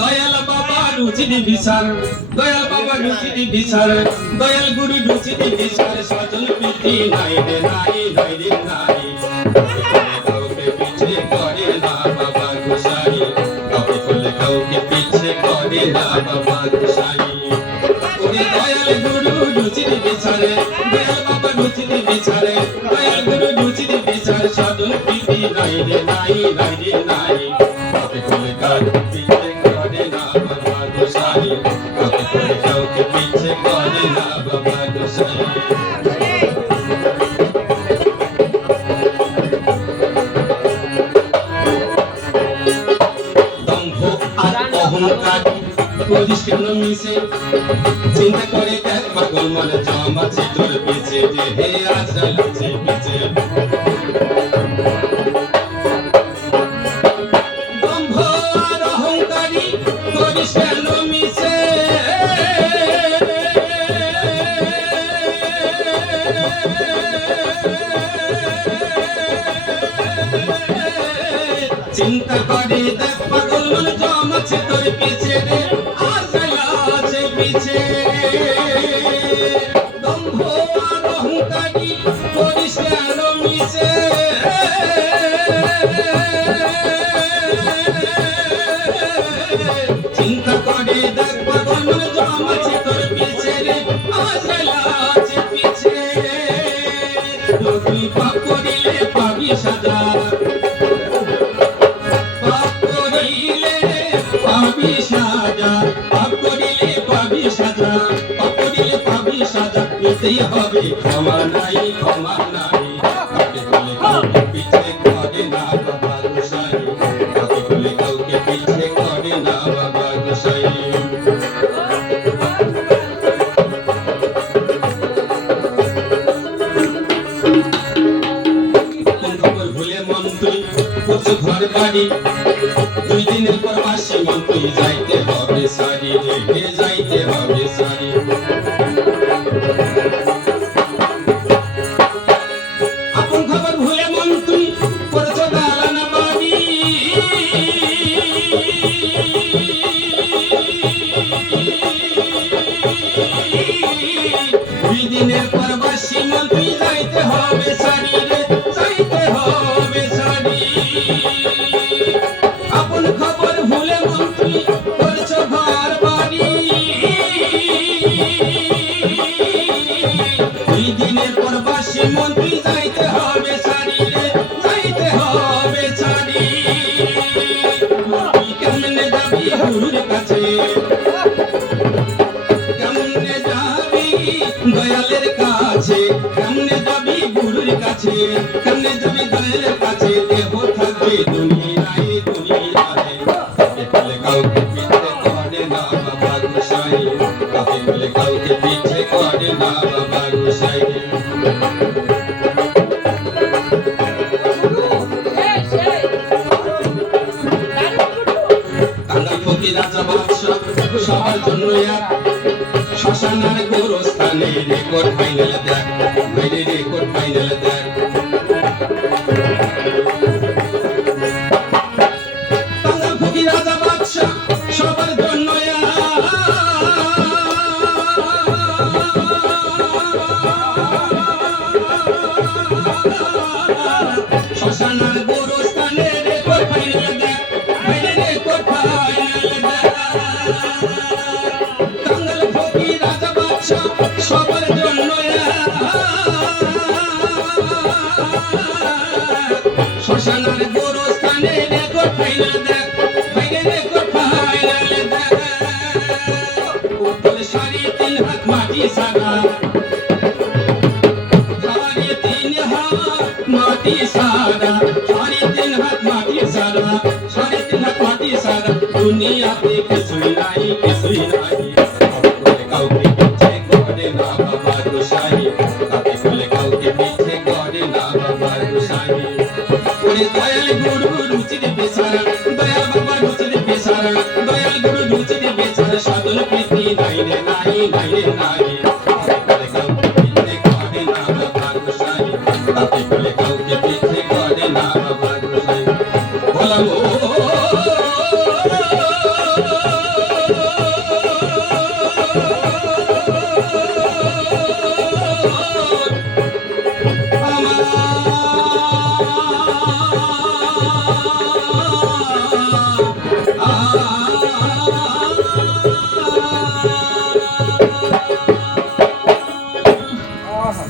দয়াল বাবা রুচির বিচার দয়াল বাবা রুচির বিচার দয়াল গুরু রুচির বিচার সজল প্রীতি নাই রে নাই নাই রে নাই কাউকে পিছে করে না বাবা গোসাই কাউকে করলে কাউকে পিছে করে না বাবা গোসাই ওরে দয়াল গুরু রুচির বিচার দয়াল বাবা রুচির বিচার দয়াল গুরু রুচির বিচার সজল প্রীতি নাই রে নাই নাই রে নাই কাউকে করলে কাউকে পিছে করে না বাবা গোসাই কাউকে করলে কাউকে পিছে করে না বাবা গোসাই করিস কেন মিশে চিন্তা করে দেখ পাগল মনে জমাছে তোর পিছে যে হে আজরাইল আছে পিছে দম্ভ আর অহংকারী করিস কেন মিশে চিন্তা করে দেখ পাগল মনে জমাছে তোর পিছে রে পিছে দম্ভ আর অহংকারী করিস কেন মিশে চিন্তা করে দেখ পাগল মনে জমাছে তোর পিছে রে আজরাইল আছে পিছে তুই পাপ করিলে পাবি সাজা পাপ করিলে পাবি সাজা পাপ করিলে পাবি সাজা পাপ করিলে পাবি সাজা নিতেই হবে ক্ষমা নাই কাউকে বলে কাউকে পিছে করে না বাবা গোসাই কাউকে বলে কাউকে পিছে করে না বাবা গোসাই ভুলে মন তুই করছো ঘর বাড়ি 2 দিনের পর মাসি মন তুই যাইতে হবে সারি রে যাইতে হবে সারি আপন খবর ভুলে মন তুই করছো দালানা বাড়ি 2 দিনের পর মাসি মন তুই যাইতে হবে সারি রে যাইতে হবে সারি আপন খবর ভুলে মন তুই করছো ঘর বাড়ি 2 দিনের পর বাসি মন তুই যাইতে হবে সারি রে যাইতে হবে সারি তুই কেমনে যাবি গুরুর কাছে কেমনে যাবি দয়ালের কাছে কেমনে যাবি গুরুর কাছে কেমনে যাবি দয়ালের কাছে দেহ থাকবে দুনিয়ায় দুনিয়ায় কাউকে বলে কাউকে পিছে করে না বাবা গোসাই কাউকে বলে কাউকে পিছে করে না বাবা গোসাই কাঙ্গাল ফকির রাজা বাদশা সবার জন্য এক শ্মশানের গোরস্থানে রেকর্ড ফাইনাল দেখ বাইরে রেকর্ড ফাইনাল দেখ কাঙ্গাল ফকির রাজা বাদশা সবার জন্য শ্মশানের গোরস্থানে রেকর্ড ফাইনাল দেখ বাইরে রেকর্ড ফাইনাল দেখ কাঙ্গাল ফকির রাজা বাদশা সবার জন্য শ্মশানের গোরস্থানে রেকর্ড ফাইনাল দেখ বাইরে রেকর্ড ফাইনাল দেখ উঠল 3.5 হাত মাটি সারা 3.5 হাত মাটি সারা 3.5 হাত মাটি সারা 3.5 হাত মাটি সারা দুনিয়াতে কিছুই নাই কাউকে পিছে করে না বাবা গোসাই কাউকে বলে কাউকে পিছে করে না বাবা গোসাই ওরে দয়াল গুরু রুচির বিচার দয়াল বাবা রুচির বিচার দয়াল গুরু রুচির বিচার সজল প্রীতি নাই রে নাই নাই রে নাই কাউকে পিছে করে না বাবা গোসাই কাউকে